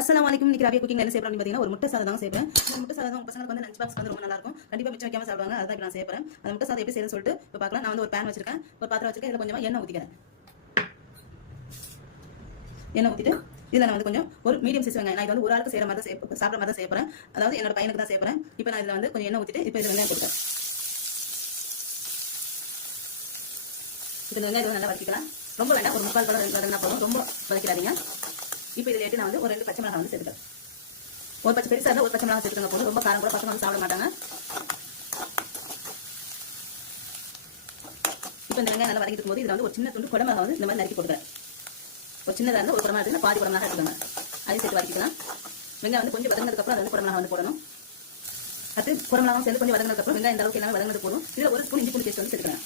அஸ்ஸலாமு அலைக்கும். இன்னைக்கு ரபியா குக்கிங் என்ன செய்யறோம் பாத்தீங்கன்னா ஒரு முட்டை சாதம் தான் செய்யறேன். இந்த முட்டை சாதம் உங்க பசங்களுக்கு வந்து லஞ்ச் பாக்ஸ் வந்து ரொம்ப நல்லா இருக்கும். கண்டிப்பா மிச்சம் வைக்காம சாப்பிடுவாங்க. அதான் இப்ப நான் செய்யறேன். அந்த முட்டை சாதம் எப்படி செய்யணும்னு சொல்லிட்டு இப்ப பார்க்கலாம். நான் வந்து ஒரு பேன் வச்சிருக்கேன், ஒரு பாத்திரம் வச்சிருக்கேன். இதுல கொஞ்சமா எண்ணெய் ஊத்திக்கிறேன். எண்ணெய் ஊத்திட்டு இதுல நான் வந்து கொஞ்சம் ஒரு மீடியம் சைஸ் வெங்காயம், நான் இது வந்து ஒரு ஆளுக்கு செய்யற மாதிரி தான் சாப்பிடுற மாதிரி தான் செய்யறேன். அதாவது என்னோட பையனுக்கு தான் செய்யறேன். இப்போ நான் இதுல வந்து கொஞ்சம் எண்ணெய் ஊத்திட்டு இப்போ இது வெங்காயம் போட்டுக்கிறேன். இப்போ வெங்காயம் நல்லா வதக்கிக்கலாம். ரொம்ப வேண்டாம், ஒரு 3/4 கலர் வதங்கினா போதும், ரொம்ப வதக்கிடாதீங்க. இப்போ இதில் ஏற்றி நான் வந்து ஒரு 2 பச்சை மிளகாய் வந்து சேர்த்துக்கிறேன். ஒரு பச்சை பெருசாக இருந்தால் ஒரு பச்சை மிளகாய் சேர்த்துக்கங்க போதும். ரொம்ப காரம் கூட பசங்க வந்து சாப்பிட மாட்டாங்க. இப்போ இந்த வெங்காயம் நல்லா வதக்கிட்டு போது இதில் வந்து ஒரு சின்ன துண்டு குடமிளகாய் வந்து இந்த மாதிரி நறுக்கி போட்டுக்கிறேன். ஒரு சின்னதாக இருந்தால் ஒரு குடமிளகாய் எடுத்துக்கலாம், பாதி குடமிளகாய் எடுத்துக்கோங்க. அதையும் சேர்த்து வதக்கிக்கலாம். வெங்காயம் வந்து கொஞ்சம் வதங்கினதுக்கப்புறம் அது வந்து குடமிளகாய் வந்து போடணும். அடுத்து குடமிளகாய் சேர்த்து கொஞ்சம் வதங்கினதுக்கப்புறம் வெங்காயம் இந்த அளவுக்கு எல்லாமே வதங்கினது போதும். இதில் ஒரு ஸ்பூன் இஞ்சி பூண்டு பேஸ்ட் வந்து சேர்த்துக்கிறேன்.